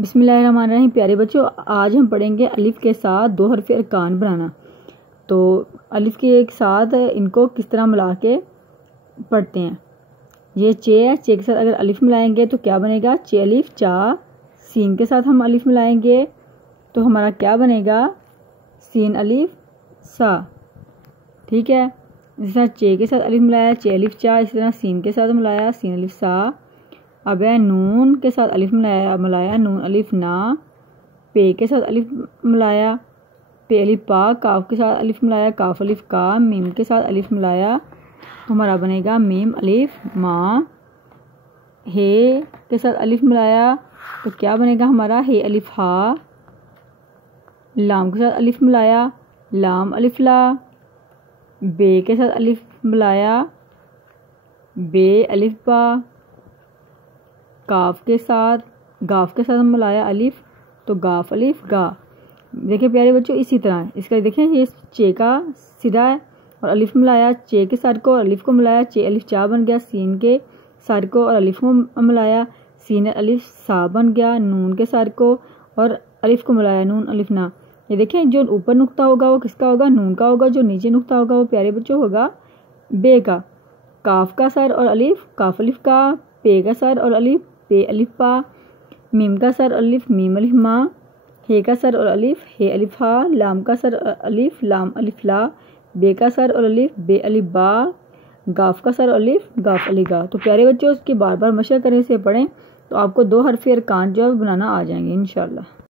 बिस्मिल्लाहिर्रहमानिर्रहीम। प्यारे बच्चों, आज हम पढ़ेंगे अलिफ के साथ दो हरफ अरकान बनाना। तो अलिफ के साथ इनको किस तरह मिला के पढ़ते हैं। ये चे है, चे के साथ अगर अलिफ मिलाएंगे तो क्या बनेगा, चे अलिफ चा। सीन के साथ हम अलिफ मिलाएंगे तो हमारा क्या बनेगा, सीन अलिफ सा। ठीक है, इस तरह चे के साथ अलिफ मिलाया, चे अलिफ चा। इस तरह सीन के साथ मिलाया, सीन अलिफ सा। अब है नून के साथ अलिफ मिलाया, नून अलिफ ना। पे के साथ अलिफ मिलाया, पे अलिफ पा। काफ के साथ अलिफ मिलाया, काफ अलिफ का। मीम के साथ अलिफ मिलाया तो हमारा बनेगा मीम अलिफ माँ। हे के साथ अलिफ मिलाया तो क्या बनेगा हमारा, हे अलिफ हा। लाम के साथ अलिफ मिलाया, लाम अलिफ ला। बे के साथ अलिफ मिलाया, बे अलिफ बा। गाफ के साथ मिलाया अलिफ तो गाफ अलिफ गा। देखिए प्यारे बच्चों, इसी तरह इसका देखें, ये चे का सिरा है और अलिफ मिलाया, चे के सर को और अलिफ को मिलाया, चे अलिफ चा बन गया। सीन के सर को और अलिफ को मिलाया, सीन अलिफ सा बन गया। नून के सर को और अलिफ को मिलाया, नून अलिफ ना। ये देखें, जो ऊपर नुक्ता होगा वो किसका होगा, नून का होगा। जो नीचे नुक्ता होगा वो प्यारे बच्चों होगा बे का। काफ का सर और अलिफ, काफ अलिफ का। पे का सर और अलिफ, पे अलिफ पा। मीम का सर अलिफ, मीम अलिफ माँ। हे का सर और अलिफ, हे अलिफ हा। लाम का सर और अलिफ, लाम अलिफ ला। बे का सर और अलिफ, बे अलिफ बा। गाफ का सर और अलिफ, गाफ अलिफ गा। तो प्यारे बच्चों, उसकी बार बार मशक करने से पढ़ें तो आपको दो हरफ अरकान जो है बनाना आ जाएंगे इंशाल्लाह।